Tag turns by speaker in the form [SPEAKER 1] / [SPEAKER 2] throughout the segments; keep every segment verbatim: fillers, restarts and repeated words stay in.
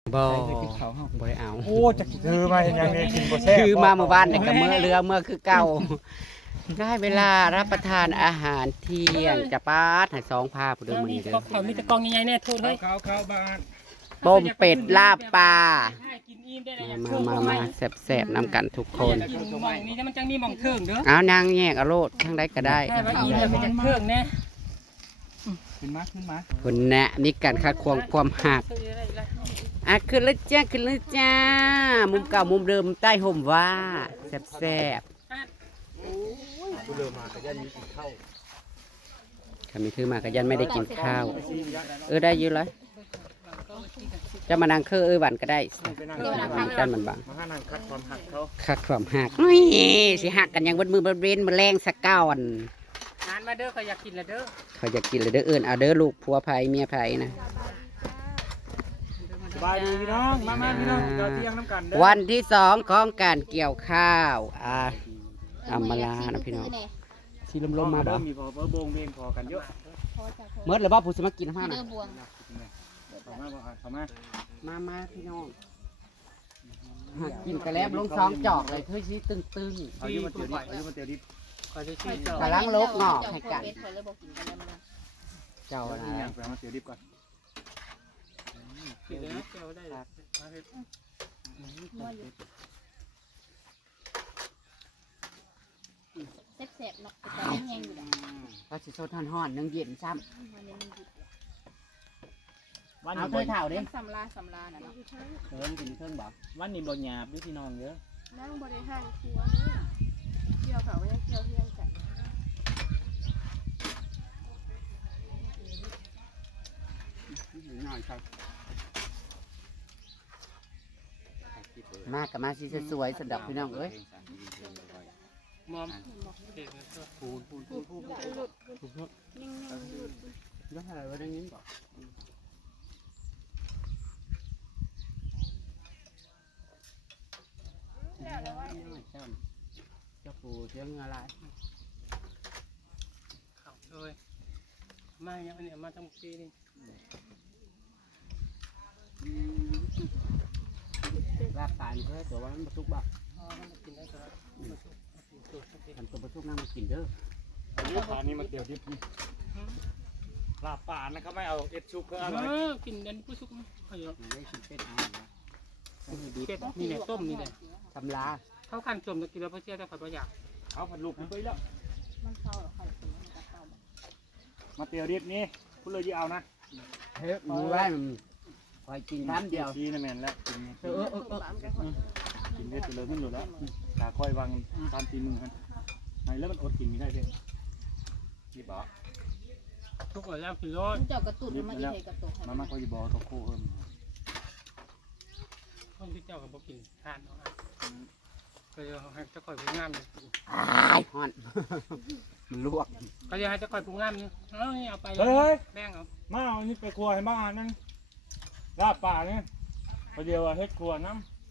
[SPEAKER 1] บ่
[SPEAKER 2] เขาเฮา
[SPEAKER 1] บ่ได้เอา
[SPEAKER 3] โอ้จะคือมาเห็นยังไงกินบ่แซ่บ
[SPEAKER 1] คือมาเมื่อวานเนี่ยกับเมื่อเรือเมื่อคือเก่าได้เวลารับประทานอาหารเที่ยงจะปาดให้สองพาผู้เดิมมื้อนี้เด้อ
[SPEAKER 4] เขามีแต่กองใหญ่ๆแน่โทษเฮ้ย
[SPEAKER 3] ข้าวข้าวบ้าน
[SPEAKER 1] ต้มเป็ดลาบปลา
[SPEAKER 4] กินอิ่มได้เลย
[SPEAKER 1] มามามาแซ่บๆนำกันทุกคน
[SPEAKER 4] กินหม่องนี้มันจังมีหม่องเทิงเด้อ
[SPEAKER 1] เอานางแยกเอาโลดทั้งใดก็ได้
[SPEAKER 4] ใช่ว่าอิ่มแล้วมันจะเทิงแน่
[SPEAKER 2] ขึ้นมาขึ้นมา
[SPEAKER 1] คนแนะมีการคัดควงความหักอ่ะขึ้นเลยจ้าขึ้นเลยจ้ามุมเก่ามุมเดิมใต้ห่มว่าแซ่บๆ
[SPEAKER 3] กูเดินมาก็ยันมีกินข้าว
[SPEAKER 1] ถ้ามีคือมาก็ยันไม่ได้กินข้าว เออได้อยู่เลยจะมานั่งเคอเอ้ยหวันก็ได้กันมันบัง
[SPEAKER 3] มาห้านั่งคัดความหักเขา
[SPEAKER 1] คักความหักนี่สิหักกันยังบนมือบนเวนมาแรงสักก้อน
[SPEAKER 4] งานมาเด้อเขาอยากกินละเด้อ
[SPEAKER 1] เขาอยากกินเลยเด้อเอิญเอาเด้อลูกผัวไผ่เมียไผ่นะ
[SPEAKER 3] สบายดีพี่น้องมามาพี่น้องเราเที่ยงน้ำกันเด้อ
[SPEAKER 1] วันที่สองของการเกี่ยวข้าวอ่าอัมมาลานะพี่น้องชีลมลมมาบ่
[SPEAKER 3] มีพอเพิ่มโบงเบงพอกันเยอะ
[SPEAKER 1] เมื่อหรือว่าผู้สมัครกินห้านะ
[SPEAKER 3] เข้ามาเข้ามา
[SPEAKER 1] มามาพี่น้องหักกินกระแลบลงซองจอกเลยเพื่อชี้ตึงตึง
[SPEAKER 3] เอาอยู่มาเตียวดิเอาอยู่มาเตียวดิ
[SPEAKER 4] คอยจะชี้เจ้าก
[SPEAKER 1] ำลังลกงอกให้กันเจ้า
[SPEAKER 3] เอา
[SPEAKER 1] นะ
[SPEAKER 3] อย่างไปมาเตียวดิก่อน
[SPEAKER 4] กินแล้วเจ้าได้ละ
[SPEAKER 5] แซ่บๆเนาะแต่แห้งอยู่แล้ว
[SPEAKER 1] ก็สิโซทอนห่อนนึงเย็นซ้
[SPEAKER 5] มันยังมีอยู่
[SPEAKER 1] ำเอาเธอเท่าดิ
[SPEAKER 5] สำลาสำลาน่ะเนาะ
[SPEAKER 1] เพิ่มกินเพิ่มบอก
[SPEAKER 2] วันนี้บ่หยาบด้วยพี่น้องเด้อ
[SPEAKER 5] นั่งบริหารครัวนี่เกี่ยวเขายังเกี่ยวเฮียงกัน
[SPEAKER 1] หน่อยครับมากกับมาสิสวยๆสำหรับพี่น้องเอ้ย
[SPEAKER 4] มอม
[SPEAKER 1] พูนพูนพูนพูนพูนพูน
[SPEAKER 5] นิ่งๆหยุด
[SPEAKER 1] ยกอะไรไว้ได้ยินบอกเจ้าปูเสียงอะไร
[SPEAKER 4] เข่าเลยมาอย่างนี้มาทั้งปีนี่
[SPEAKER 1] ลาบตายมันก็ตัวว่ามันประทุกบ่
[SPEAKER 4] อ๋อมันกินได้ตลอด
[SPEAKER 1] ทำตัวประทุกนั่งมากินเด้อ
[SPEAKER 3] อันนี้มาเตียวดิลาบป่านะครับไม่เอาเอ็ดชุกก็อ
[SPEAKER 4] เอ
[SPEAKER 3] ร่อย
[SPEAKER 4] อกินเด่นผู้ชุกเขาเยอะ
[SPEAKER 1] มันได้กินเป็ดเอา
[SPEAKER 4] เป็ดนี่แหละต้มนี่แหละ
[SPEAKER 1] ทำลา
[SPEAKER 4] เขาขันจมจะกินแล้วเพราะเชื่อแต่ข่อยประหยัด
[SPEAKER 3] เอาผัดลูกไปแล้ว
[SPEAKER 5] มันเข้าหรอเขากินมันจะเข้า
[SPEAKER 3] มาเตียวดินี่พูดเลยที่เอานะ
[SPEAKER 1] เฮ้ยมือไว้มันคอยกินคำเดียว
[SPEAKER 3] ชีนะแมนแล้วกิน
[SPEAKER 1] เออเออเออเออ
[SPEAKER 3] กินเด็ดไปเลยขึ้นอยู่แล้วขาค่อยวางทานตีมือกันไหนแล้วมันอดกินไม่ได้เพื่อนนี่บอก
[SPEAKER 4] ทุกคนแล้วคือรถ
[SPEAKER 5] เจ้ากระตุ้นมาอีกกระตุ้น
[SPEAKER 3] มามาคอยบอกตัวโค้เพิ่ม
[SPEAKER 4] คนที่เจ้ากับบ่กินทานเนาะก็จะให้เจ้าข่อยผู้งามเลย
[SPEAKER 1] ตายฮอนมันลวก
[SPEAKER 4] ก็จะให้เจ้าข่อยผู้งามนี่เออนี่เอาไป
[SPEAKER 3] เฮ้ย
[SPEAKER 4] แบ่งเอา
[SPEAKER 3] มาเอานี่ไปครัวให้บ้านนั่นลาบป่าเนี่ยประเดี๋ยวเฮ็ดครัวน้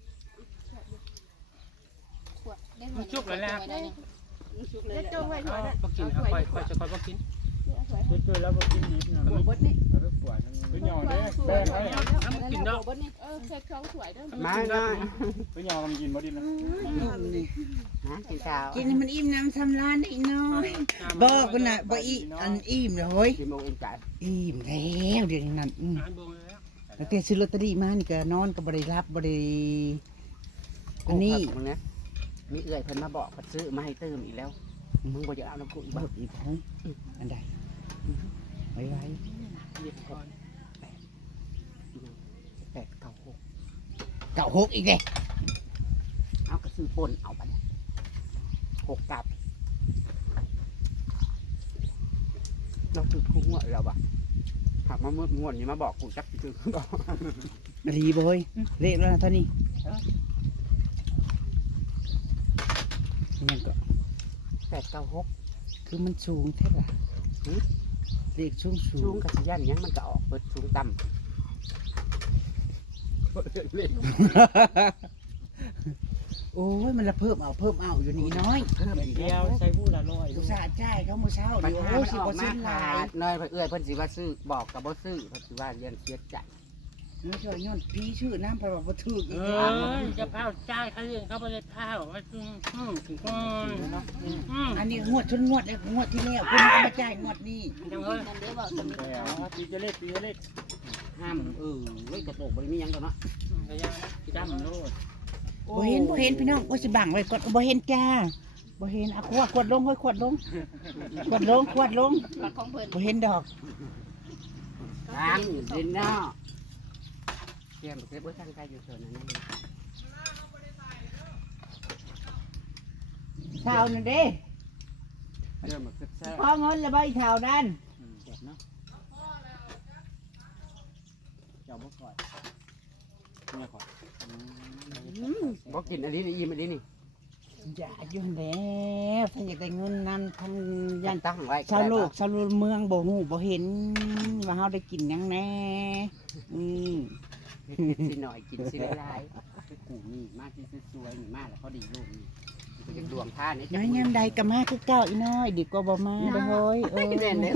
[SPEAKER 5] ขวดได้หม
[SPEAKER 4] มัน
[SPEAKER 5] ด
[SPEAKER 4] ชุกเลยแล้ว
[SPEAKER 5] ชุกเลยจงไว้
[SPEAKER 4] เอาบ่กินครับข่อยข่อยจะข่อยบ่กิน
[SPEAKER 3] ำช่วยๆแล้วก็กินนิดหน่อย
[SPEAKER 1] มันบดนี่
[SPEAKER 3] แล้วก็ปวดพี่หยอดเนี่ยแบ่งไว้
[SPEAKER 4] เอาบ่กินดอก
[SPEAKER 5] เออแค่คล้องสวยด้วย
[SPEAKER 1] มาหน่อย
[SPEAKER 3] พี่หยอดมันกินบ่ดินะ
[SPEAKER 1] นะกินข้าว
[SPEAKER 6] กินให้มันอิ่มน้ำสำราญได้อีกหน้อยบอกกันนะบ่อีอันอิ่มเลยเฮ้ย
[SPEAKER 1] กินโมงเอ็นจ่าย
[SPEAKER 6] อิ่มแล้วเดี๋ยวนี้นั่นอืม
[SPEAKER 4] อาหารบงแล้ว
[SPEAKER 6] แล้วแต่ซื้อลอตเตอรี่มานี่ก็นอนก็บ่ได้รับบ่ได้อันนี้
[SPEAKER 1] มึงนะมีเอื่อยเพิ่นมาบอกเพิ่นซื้อมาให้เติมอีกแล้วมึงบ่จะเอาน้ำกูอีก
[SPEAKER 6] เบิ
[SPEAKER 1] บ่
[SPEAKER 6] กอีกเฮ้ยอันใดไว้ไว้
[SPEAKER 4] หยิบก่อน
[SPEAKER 1] แปดเก้าหก
[SPEAKER 6] เก่าหกอีกเด้
[SPEAKER 1] เอากระซื้อปนเอาไปเนี่ยหกกับเราคือคุ้งวดเราบ่หากมาเมื่องวดนี้มาบอกกูจักคือบอก
[SPEAKER 6] รีบ่เฮ้ยเละแล้วนะเท่านี้ยังก็
[SPEAKER 1] แปดเก้าหก
[SPEAKER 6] คือมันสูงแท้ล่ะเลขสูงสู
[SPEAKER 1] สู
[SPEAKER 6] ง
[SPEAKER 1] งกับสิยันยังมันก็ออกเปิดสูงต่ำเล่น
[SPEAKER 6] โอ้ยมันละเพิ่มเอาเพิ่มเอาอยู่นี่น้อย
[SPEAKER 1] เพิ่มอีก
[SPEAKER 2] เดี
[SPEAKER 1] แล้
[SPEAKER 2] ยว วใช้พูดละร้อย
[SPEAKER 6] อุตส่าห์จ่ายเขาเมื่อเช้า
[SPEAKER 1] ปัญ
[SPEAKER 6] นี่
[SPEAKER 1] หา
[SPEAKER 6] โอ้
[SPEAKER 1] มัน
[SPEAKER 6] สิ
[SPEAKER 1] อ
[SPEAKER 6] บ่
[SPEAKER 1] อกมา
[SPEAKER 6] ซื้อหลา
[SPEAKER 1] ขาย ดน้อยเพื่นเอื้อยเพิ่นสิว่าซื้อบอกกับบ่ซื้อเพิ่นสิว่าเรียนเสียใจ
[SPEAKER 6] ไม่ใช่ย้อนพี่ชื่อน้ำเพราะว่าบ่ถูก
[SPEAKER 4] เอ
[SPEAKER 6] อีก
[SPEAKER 4] อจะเผาจ่ายเขาเรื่องเขาไม่ได้เผาไว้ถึงอืมถึงก่อนอืม
[SPEAKER 6] อันนี้งวดชนงวดแล้วงวดที่แล้วคุณก็มาจ่ายงวดนี้
[SPEAKER 4] จังเลย
[SPEAKER 5] นั่นเด้อบอกจะมี
[SPEAKER 2] เอาปีจะเล็ดปีจะเล็ด
[SPEAKER 1] ห้ามเออเว้ยกระโตกบ่ได้มีหยังตัวเนาะ
[SPEAKER 4] ระยะนะ
[SPEAKER 2] พี่ตั้มโลด
[SPEAKER 6] บ่เห็นบ่เห็นพี่น้องโอ้สิบังไว้ก่อนบ่เห็นจ้าบ่เห็นอ่ะขวดขวดลงเฮ้ยขวดลงขวดลงขวดลง
[SPEAKER 5] ปักของเพิ่น
[SPEAKER 6] บ่เห็นดอก
[SPEAKER 1] ล้างอยู่ดินเนาะเตรียมเก็บไว้ทางไกลอยู่ส่วนนั้นนี่
[SPEAKER 6] เท่านั่นเด้
[SPEAKER 1] เตรียมแบบแซ่บ
[SPEAKER 6] พอเงินแล้วบ่อีเท่านั้น
[SPEAKER 2] เจ็บเนาะเจ้าบ่ก่อยเนี่ยก่อน
[SPEAKER 1] ๆบ่กินอันนี้นี่อิ่มอันนี้นี่
[SPEAKER 6] อย่าอยู่หั่นแหล้วถ้าอยากได้เงินนั้นทำยัน
[SPEAKER 1] ตั้งไว้
[SPEAKER 6] ชาวโลกชาวเมืองบ่ฮู้บ่เห็นว่าเฮาได้กินหยังแน่อืม
[SPEAKER 1] กินสิหน่อยกินสิหลายๆไปกูนี่มาที่สวยๆนี่มาแล้วเขาดีลูกนี่มันจะดวงท่านี่
[SPEAKER 6] น้อยยามใดก็มาคือเก่าอีน้อยดีกว่าบ่มาเด้อเฮ้ยเออ
[SPEAKER 1] แม่นเด้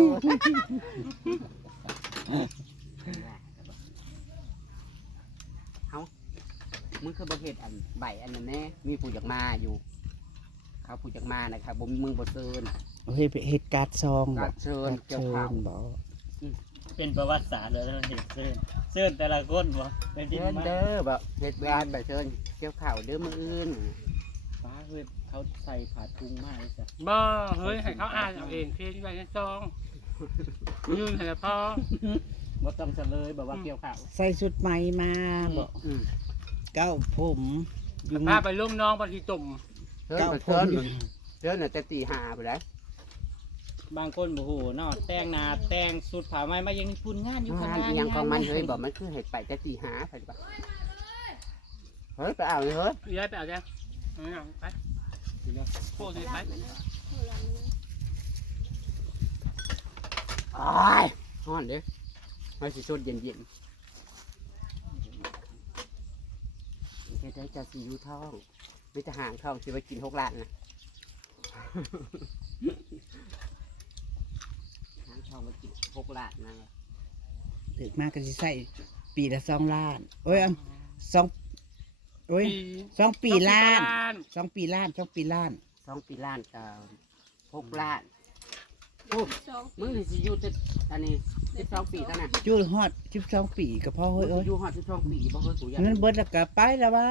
[SPEAKER 1] อเฮามึงคือบ่เฮ็ดอันใบอันนั้นแน่มีผู้อยากมาอยู่ เขาผู้อยากมานะครับบ่มึงบ่เชิญ
[SPEAKER 6] เฮ้ยเฮ็ดการ์ดซอง
[SPEAKER 1] ก็
[SPEAKER 6] บ่
[SPEAKER 1] เชิญเกี่ยว
[SPEAKER 6] เชิ
[SPEAKER 1] ข้าว
[SPEAKER 6] ญบ่
[SPEAKER 2] เป็นประวัติศาสตร์เลยท่านเห็นเสื้อเสื้อแต่ละคนบ่เป็นที่
[SPEAKER 1] เชิญ
[SPEAKER 2] มา
[SPEAKER 1] เด้อแบบเฮ็ดงานแบบเชิญเกี่ยวข้าวเด้อมื้ออื่น
[SPEAKER 2] ฟ้าเฮ้ยเขาใส่ผาทุงมากเลยจ้ะ
[SPEAKER 4] บ่เฮ้ยให้เขาอ่านเอาเองเพลงไว้ในซองอืมให้พอ
[SPEAKER 2] บ่ต้องเฉลยแบบว่าเกี่ยวข้าว
[SPEAKER 6] ใส่ชุดใหม่มาบ่
[SPEAKER 1] อืม
[SPEAKER 6] เก้าผมอยู่
[SPEAKER 4] พาไปลุ่มน้องปฏิตุ่ม
[SPEAKER 1] เชิญ
[SPEAKER 6] เก้า
[SPEAKER 1] มา
[SPEAKER 6] ผ
[SPEAKER 1] เชิ
[SPEAKER 6] ม
[SPEAKER 1] ญมันเชิญน่ะแต่ตีห้าไปแล้ว
[SPEAKER 2] บางคนบ่ฮู้เนาะแต่งหน้าแต่งสุดผ้าไหมมายังพุ่นงานอยู่ข้าง
[SPEAKER 1] งาน
[SPEAKER 2] หน้า
[SPEAKER 1] อีหยังของมันเฮ้ยบอกมันคือเฮ็ดไปแต่ตีห้าไปบ่เฮ้ยไปเอาเลยเฮ้ย
[SPEAKER 4] ย้ายไปเอาจ้ะเอาอย่างไปโค้ดไป
[SPEAKER 1] อ้ายฮ้อนเด้อมาสิสดเย็นๆเฮ็ดได้จะสิอยู่ท้องมีแต่หางท้องสิไปกินหกล้านน่ะ หางท้องมากินหกล้านนะ
[SPEAKER 6] ถึกมากก็สิใส่ปีละสองล้านโอ้ยอันสองโอ้ยสองปีล้านสองปีล้านสองปีล้าน
[SPEAKER 1] สองปีล้านกับหกล้าน
[SPEAKER 5] สอง
[SPEAKER 1] มึงนี่สิอยู่แต่อันนี้สิบสองปีเท่านั้น
[SPEAKER 6] อยู่ฮอดสิบสองปีก็พอ
[SPEAKER 1] เฮ้
[SPEAKER 6] เฮ้
[SPEAKER 1] ย
[SPEAKER 6] ยเอ้ย
[SPEAKER 1] อยู่หอดสิบสองปีบ่เฮ้ยกูอยาก
[SPEAKER 6] เงินเบิดแล้วก็ไปแล้วว่า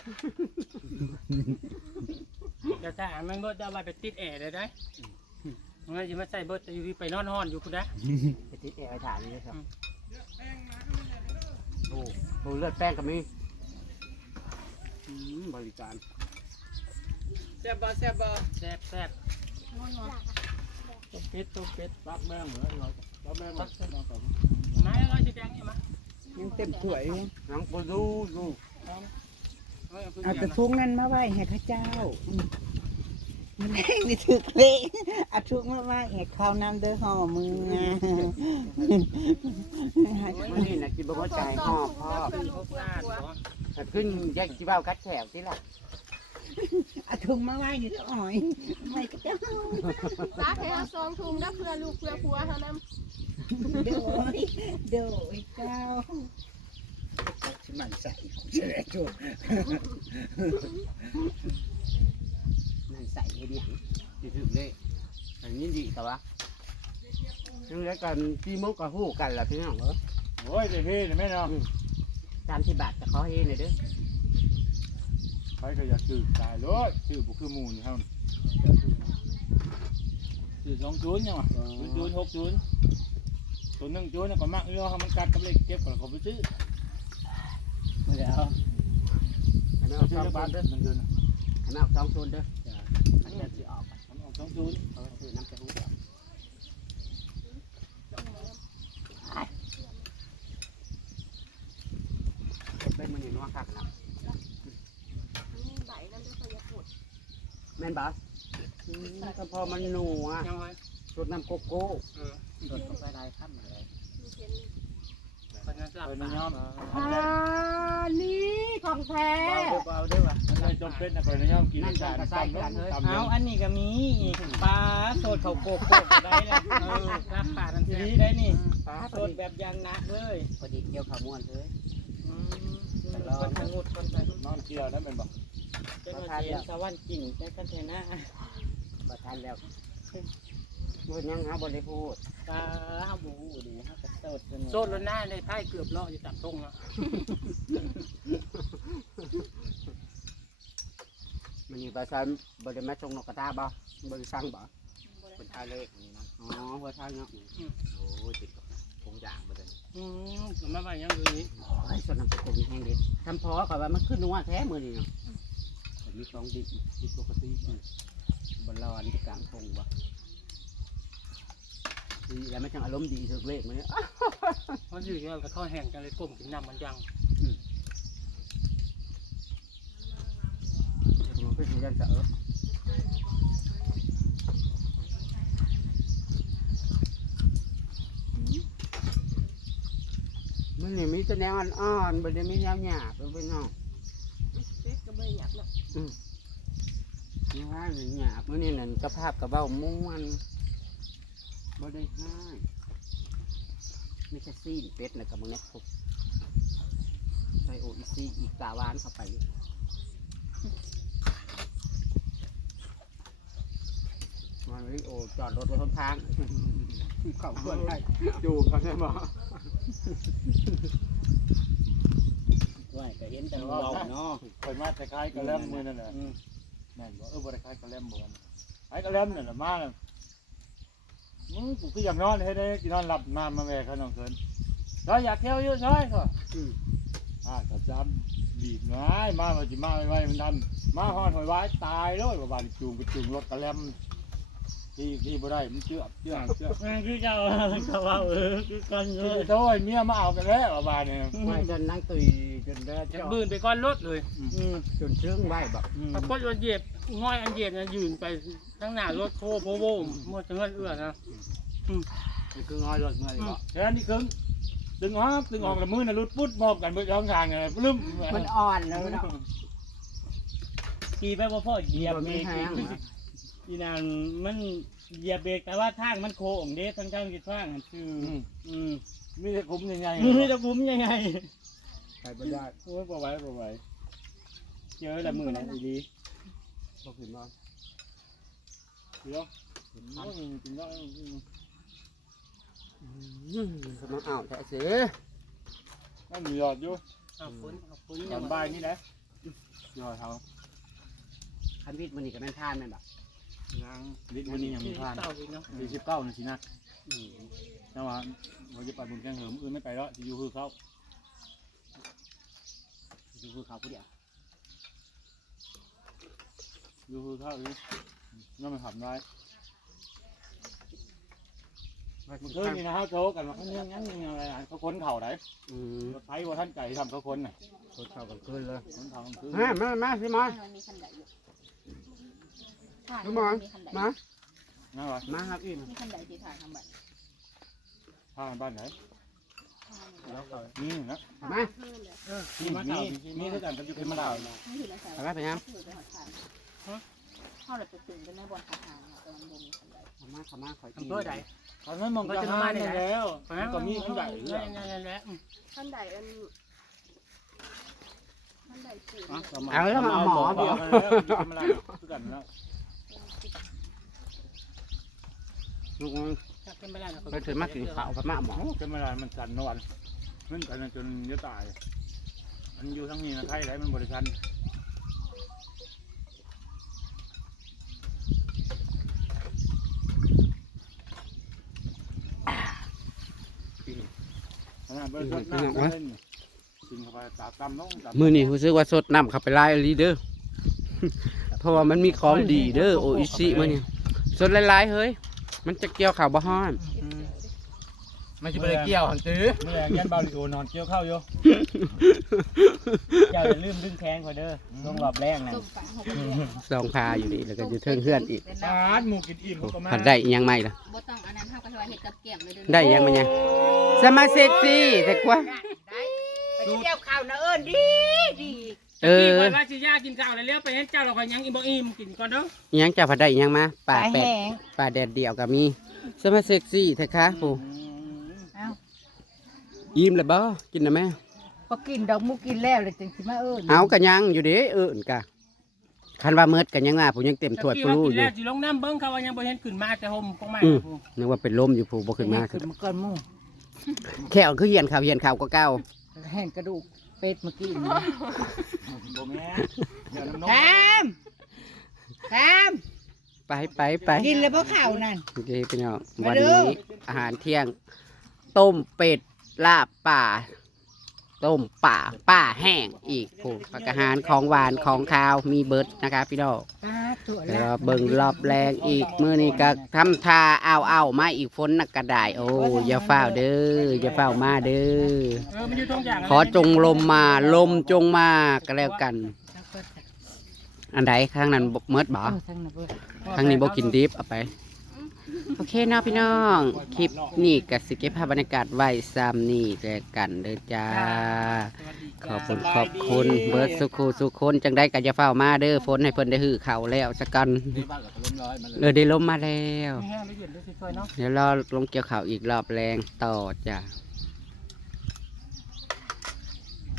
[SPEAKER 4] เดี๋ยวถ้าอ่านมันเบิดจะเอาไปติดแอร์เลยได้เงินจะมาใส่เบิดจะอยู่ไปนอนห้อนอยู่คุณนะ
[SPEAKER 1] ไปติดแอร์ไปถ่ายนี่เลยครับโอ้โหเลือดแป้งก็มีอืมบริการ
[SPEAKER 4] แซ่บบ่แซ่บบ่แซ่บแซ่บ
[SPEAKER 2] ต้มเป็ดต้มเป็ดรักแม่งเหรอเรารักแม่งรักแม่งต่อ
[SPEAKER 4] ไม้ร้อยสิแดงใช่ไหม
[SPEAKER 6] ยังเต็มถ้วยอยู่
[SPEAKER 1] น้องปูดูดู
[SPEAKER 6] เอาแต่ทุงนั้นมาไว้ให้ข้าเจ้าอืมมันแห้งนี่ถึกเละเอาทุกมาไว้ให้ข้าวน้ำเด้อห่อมืออ่ะ
[SPEAKER 1] มันนี่นะกินบ่เข้าใจห่อพ่อ
[SPEAKER 4] เป็นหกล้านบ่
[SPEAKER 1] แต่ขึ้นแยกที่เบ้ากัดแขวที่ล่ะ
[SPEAKER 6] เอาทุงมาไว้อยู่แล้วอ่อยไม่ก็เจ้า
[SPEAKER 5] ซักให้เฮาซองทุ่มแล้วเพื่อลูกเพื่อผัวเฮานำ
[SPEAKER 6] เด้อยเด้อยเจ้าชิมันใส่เฉลยจุด
[SPEAKER 1] นั่นใส่ไอ้เนี่ยจะถึงเลยอันนี้ดีแต่ว่ายังเหลือกันพี่มุกกับหู้กันล่ะพี่น้องเออ
[SPEAKER 3] โอ้ยเด็กพี่แม่เนาะ
[SPEAKER 1] ตามที่บาทจะขอให้หน่อยเด้อ
[SPEAKER 3] ใครก็อยากซื้อตายเลยซื้อบุคือหมูนี่เท่านั้น
[SPEAKER 2] คือสองจูนยังวะจูนจูนหกจูนตัวหนึ่งจูนน่ะก็มักเยอะมันกัดกับเล็กเก็บก่อนเขาไปซื้อไม่ได้เอา
[SPEAKER 1] ให้แม่
[SPEAKER 3] เอา
[SPEAKER 1] เอา
[SPEAKER 3] ซื้
[SPEAKER 1] ส
[SPEAKER 3] อ
[SPEAKER 1] อง
[SPEAKER 3] เรื่อง
[SPEAKER 1] โซ
[SPEAKER 3] บ้าน
[SPEAKER 1] น
[SPEAKER 3] เด้
[SPEAKER 1] เด้
[SPEAKER 3] อ
[SPEAKER 1] อ
[SPEAKER 3] หนึ่งเดือน
[SPEAKER 1] ให้แม่เอาสองโซนเด้ออันนี้สิออกไป
[SPEAKER 2] เอาสองจูน
[SPEAKER 1] เขาซื้อน้ำไปหูเป็นมันนี่นัวคักนะ
[SPEAKER 5] ใบนั่นด้วยพยาปุด
[SPEAKER 1] แม่นบอสก็พอมันหนัว
[SPEAKER 4] ยังไง
[SPEAKER 1] รสน้ำโกโก้
[SPEAKER 4] เออ
[SPEAKER 1] รสกาแฟได้ข้ามอะไร
[SPEAKER 5] มีเขียน
[SPEAKER 4] คนนั้นจับ
[SPEAKER 3] เออ
[SPEAKER 4] ปา
[SPEAKER 3] นี่ยอม
[SPEAKER 1] อ่านี่ของแท้
[SPEAKER 2] เบาเด้อวะ
[SPEAKER 3] อันนี้จมเป็ดนะก่อนนี่ยอมกิน
[SPEAKER 1] นั่น
[SPEAKER 3] จาน
[SPEAKER 1] กระใส่กันเลย
[SPEAKER 3] ตำ
[SPEAKER 2] เอาอันนี้ก็มีอีกปลาโสดเขาโกโกได้แล้ว
[SPEAKER 4] เออรับปาดนั่น
[SPEAKER 2] ที
[SPEAKER 4] แซ่บ
[SPEAKER 2] นี้ได้นี่
[SPEAKER 1] ป้า
[SPEAKER 2] โส
[SPEAKER 1] พอ
[SPEAKER 2] ด
[SPEAKER 1] ดี
[SPEAKER 2] แบบยางหนักเลย
[SPEAKER 1] พอดีเกี่ยวขาวม้วนเลย
[SPEAKER 6] งุดคนไป
[SPEAKER 3] นอนเกี่ยวนั่นเป็นบ่
[SPEAKER 6] จนมาเสียสวรรค์จริงในคันเทน่า
[SPEAKER 1] บ่ทันแล้วพูดยังหาบ่ได้พูด
[SPEAKER 6] ตาเฮาบ่ฮู้ดิเฮาก็โสดกัน
[SPEAKER 4] โซดแล้วหน้าในไพ่เกือบเลาะอยู่ตับตรงอ่ะ
[SPEAKER 1] มันนี่บ่ซันบ่ได้มาส่งนกกระทาบ่บ่ได้สั่งบ่เป็นทาเลขนี่นะอ๋อบ่ทาเนาะโอ้ยติดกับคงอย่างบ่ได้
[SPEAKER 4] อืมสมัยว่ายังอยู่นี้
[SPEAKER 1] เฮ้ยส่วนน้ำตกนี่แห้งดิทำพอก่อนว่ามันขึ้นนัวแท้มื้อนี้เนาะแต่มีสองดิผิดปกติบ่รอนี่กลางทงบ่ดีแล้วมันจังอารมณ์ดีถึกเลขมื้อนี้
[SPEAKER 4] มันอยู่ที่ว่าเขาแห้งกันเลยก้มกินน้ำมันยัง
[SPEAKER 1] มันขึ้นยันจะเออมันนี่มีแต่แนวอ่อนๆบ่ได้มีแนวหยาบเป็นพี่น้อง
[SPEAKER 5] เซ็กก็ไม่อยากหรอก
[SPEAKER 1] นี่ว่าหนึ่งหยาบมื้อนี้นั่นกระภาพกระเบ้าม่วนบ่ได้ให้ไม่ใช่ซีนเป็ดนะกับมึงเนี่ยผมใส่โออีซีอีกกาวานเข้าไปมันวิโอจอดรถบนทางเข้าเพื่อนได้ดูเขาได้บ่
[SPEAKER 6] ว่าก็เห็นแต่เราเนาะ
[SPEAKER 3] เคยมาแต่คล้ายกระแลมมือนั่นแหละแม่นบ่เออบ่ได้คล้ายกระแลมบ่กันคล้ายกระแลมนั่นแหละมาแล้วมึงกูคืออยากนอนให้ได้กินนอนหลับมามาแม่เขาน้องเคินน้อยอยากเที่ยวอยู่น้อยก็อ่าก็จำบีบน้อยมามาสิมาไว้มันดันมาฮอดหอยไว้ตายเลยว่าบาดจูงไปจูงรถกระแลมที่ที่บ่ได้มันเจือกเจือกเจือก
[SPEAKER 6] นั่นคือเจ้าเขาว่าเออคือกันเล
[SPEAKER 3] ที่
[SPEAKER 6] ย
[SPEAKER 3] โตยเมียมาเอากันแล้วว่าบาดเนี่ย
[SPEAKER 1] ไม่จนนั่งตุยจนได้
[SPEAKER 4] จะ
[SPEAKER 1] จอ
[SPEAKER 4] บืนไปก้อนรถเลย
[SPEAKER 1] จนเชื่องไว้แบบ
[SPEAKER 4] ปรากฏว่าเหยียบง่อยอันเหยียบนะยืนไปทั้งหน้ารถโคโพโวมเมื่อจะเงินเอื้อนะ
[SPEAKER 1] มันคืองอยรถเมื่อไรบ่
[SPEAKER 3] แค่นี้ครึ่งดึงออกดึงออกแล้วมือน่ะรุดปุ๊ดมอบกันเบิดช่องทางเลยปลื้ม
[SPEAKER 1] มันอ่อนแล้วเนาะ
[SPEAKER 6] ขี่ไปบ่พอเหยียบ
[SPEAKER 1] มัน
[SPEAKER 6] เบร
[SPEAKER 1] ไม่
[SPEAKER 6] ก
[SPEAKER 1] แห้ง
[SPEAKER 6] อีนั่นมันเหยียบเบรกแต่ว่าทางมันโค้งเด้ทั้งทางที่ทางคืออืม
[SPEAKER 3] มีแต่คุ้มยังไง
[SPEAKER 6] มือจะคุ้มยังไง
[SPEAKER 1] ใส่บ่ได้
[SPEAKER 3] โอ้ยบ่ไหวบ่ไหว
[SPEAKER 6] เจอละมือนะดี
[SPEAKER 1] บ่ขึ้นบ่
[SPEAKER 3] เดี๋ยวกินได้
[SPEAKER 1] อืมสมองอ้าวแท้สิ
[SPEAKER 3] นั่นมีหยอดอยู่
[SPEAKER 4] เอาฝนเอาฝน
[SPEAKER 3] ตอนบ่ายนี่แหละหยอดเขา
[SPEAKER 1] คันวิทย์มันนี่ก็แม่นทานแม่นบ่
[SPEAKER 3] ยังลิตรวันนี้ยังมีผ่าน
[SPEAKER 4] เต่าอีกเนาะ
[SPEAKER 3] สี่สิบเก้านาทีนัก
[SPEAKER 1] อืม
[SPEAKER 3] แต่ว่าเราจะไปบุญแกงเหิมอื่นไม่ไปแล้วจะอยู่คือเขา
[SPEAKER 1] อยู่คือเขาผู้เดียว
[SPEAKER 3] อยู่คือเขาอีกนั่นมันทำได้มันคืนนี่นะฮะโจกันว่าเขาเนี่ยงั้นยังอะไรเขาค้นเข่าไหน
[SPEAKER 1] อืม
[SPEAKER 3] รถไถว่าท่านไก่ทำเขาค้นน่ะ
[SPEAKER 1] โคตรเข้ากันคืนเลย
[SPEAKER 3] ค้นทางคือ
[SPEAKER 1] มามามาพี่มอน
[SPEAKER 5] มันมีคันใดอยู่ถ่าย
[SPEAKER 1] พี่มอน
[SPEAKER 5] มีคันใด
[SPEAKER 1] มา
[SPEAKER 3] นั่นวะ
[SPEAKER 1] มาครับอีก
[SPEAKER 5] มีคันใดที่ถ่ายทางบัตร
[SPEAKER 3] ทางบ้านไหน
[SPEAKER 1] แล้วก็
[SPEAKER 3] นี่นะ
[SPEAKER 1] มา
[SPEAKER 5] เพื่อนเลย
[SPEAKER 3] มีมีมีด้วยกันกับอยู่เป็นมะนาว
[SPEAKER 5] ไม่ถือแล้วใส่
[SPEAKER 1] เอาไว้ไปยัง
[SPEAKER 5] ถือไปหอดถ่ายเข้าเลยไปถึงกันในบอลขาหางแต่มันบ่มีคันใด
[SPEAKER 1] ขมาขมาขออีก
[SPEAKER 4] อำเภอใด
[SPEAKER 3] ตอนนั้นมองก็จะมาแล้วมันก็มีทั้งใหญ่
[SPEAKER 4] นั่นนั่นนั่นแหละ
[SPEAKER 5] คันใดอันคันใดสื่อ
[SPEAKER 1] เอาแล้วมาเอาหมอ
[SPEAKER 3] เดี
[SPEAKER 1] เดี
[SPEAKER 3] ย
[SPEAKER 1] ยว ว
[SPEAKER 3] มะนาวด้วยกันแล้ว
[SPEAKER 1] ลูกมัน
[SPEAKER 4] จับเป็นไปได้นะ
[SPEAKER 1] ไปถึงมากินข้าวกับมาหมอ
[SPEAKER 3] เป็นมะนาวมันสั่นนวลมันกันจนจะตายมันอยู่ทั้งนี้นะไทยไรมันบริชันขนาดบริษัทน้ำเล่นกินเข้าไปตาตำน้อง
[SPEAKER 1] มือนี่รู้สึกว่าสดน้ำเข้าไปไล่ลีเด้อ เพราะว่ามันมีของดีเด้อโออิชิมื้อนี้สดหลายๆเฮ้ยมันจะเกี่ยวข้าวบ่ฮ้อน
[SPEAKER 6] มันจะไปเกี่ยวหันตื้อ
[SPEAKER 3] เมื่อแยันบาลิโอนอนเกี่ยวข้าวอยู่
[SPEAKER 6] เจ้าจะลืมดึงแข้งคอยเด้อลงรอบแรกนั่น
[SPEAKER 5] ตุ่มปะหกเดือน
[SPEAKER 1] สองพาอยู่นี่แล้วก็อยู่เทิงเฮือนอีก
[SPEAKER 5] เป็น
[SPEAKER 3] ป
[SPEAKER 5] แล้ว
[SPEAKER 3] าดหมูกินอิ่มก็มา
[SPEAKER 1] พัดได้อีหยังใหม่ล่ะ
[SPEAKER 5] บ่ต้องอันนั้นเท่ากับว่าเห็ดกับเกี่ยมเลยเด้อ
[SPEAKER 1] ได้อีหยังมันยังสมาเซ็กซี่แต่กว่า
[SPEAKER 6] ไปเกี่ยวข้าวนะเอิญดีดี
[SPEAKER 1] เอ
[SPEAKER 4] กิน
[SPEAKER 1] อ
[SPEAKER 4] ก่อนว่าสิย่ากินข้าวแล้วเลี้ยวไปเห็นเจ้าเราก็ยังอีบ่อิ่มกินก่อนเด้อ
[SPEAKER 1] อีหยังจะพัดได้อีหยังมาปลาแปดปลาแดดเดียวก็มีสมาเซ็กซี่แต่คะปู่อิ่มแล้วบ่กินนะแม่
[SPEAKER 6] บ่กินดอกหมูกินแล้วเลยจังสิมาเอิ้น
[SPEAKER 1] เอากันยังอยู่เด้เอิ้นกะคันว่าเมิดกันยังว่าผมยังเต็มถ้วยปลู
[SPEAKER 4] อ
[SPEAKER 1] อยู่ ยู่
[SPEAKER 4] สิลงน้ำเบิ่งเขาว่ายังบ่เห็นขึ้นมาแต่ห่มของมา
[SPEAKER 1] อืม นึกว่าเป็นลมอยู่ผู้บ่ขึ้นมา
[SPEAKER 6] ขึ้นมาก่อนหมู
[SPEAKER 1] แค่เอาคือเหียนข่าวเหียนข่าวก็เก่า
[SPEAKER 6] แห้งกระดูกเป็ดเมื่อกี้นี่
[SPEAKER 3] บ่แม่นเดี๋ยวน้ำนม
[SPEAKER 6] ตามตาม
[SPEAKER 1] ไปไปไป
[SPEAKER 6] กินเลยบ่ข้าวนั่น
[SPEAKER 1] โอเคพี่น้อง
[SPEAKER 6] มา
[SPEAKER 1] วัน
[SPEAKER 6] เด้อ
[SPEAKER 1] นี้อาหารเที่ยง ต้มเป็ดลาบป่า ต้มป่าป้าแห้งอีกผู้อาหารของหวานของคาวมีเบิร์ดนะคะพี่น้อง
[SPEAKER 6] ตาตัว
[SPEAKER 1] แล้
[SPEAKER 6] ละ
[SPEAKER 1] วเบิ่งรอบแรงอีกมื้อนี้ก็ทำทาเอาเอามาอีกฝนนักกระดายโอ้อย่าเฝ้าวเด้ออย่าเฝ้าวมาเด้อ
[SPEAKER 4] เออมันอยู่ตรงอย่าง
[SPEAKER 1] ขอจงลมมาลมจงมาก็แล้วกัน อันใดข้างนั้นบ่เมิดบ่
[SPEAKER 6] เออทั้งนั้นเบิด
[SPEAKER 1] ข้างนี้บ่กินดิบเอาไป โอเคเนาะพี่น้อง คลิปนี้ก็สิเก็บภาพบรรยากาศไว้ซ้ำนี่แล้วกันเด้อจ้า ขอบคุณขอบคุณเบิร์ดสุขุสุขคนจังได้กันจะเฝ้ามาเด้อฝนให้เพิ่นได้หื้อเข่าแล้วสักกัน
[SPEAKER 3] ที่บ้านก็ล้มร้อยมาเลย
[SPEAKER 1] เออได้ลมมาแล้ว
[SPEAKER 4] แห้งได้เย็นได้สวยๆเนาะ
[SPEAKER 1] เดี๋ยวรอลงเกี่ยวข่าวอีกรอบแรงต่อจ้ะ
[SPEAKER 4] เ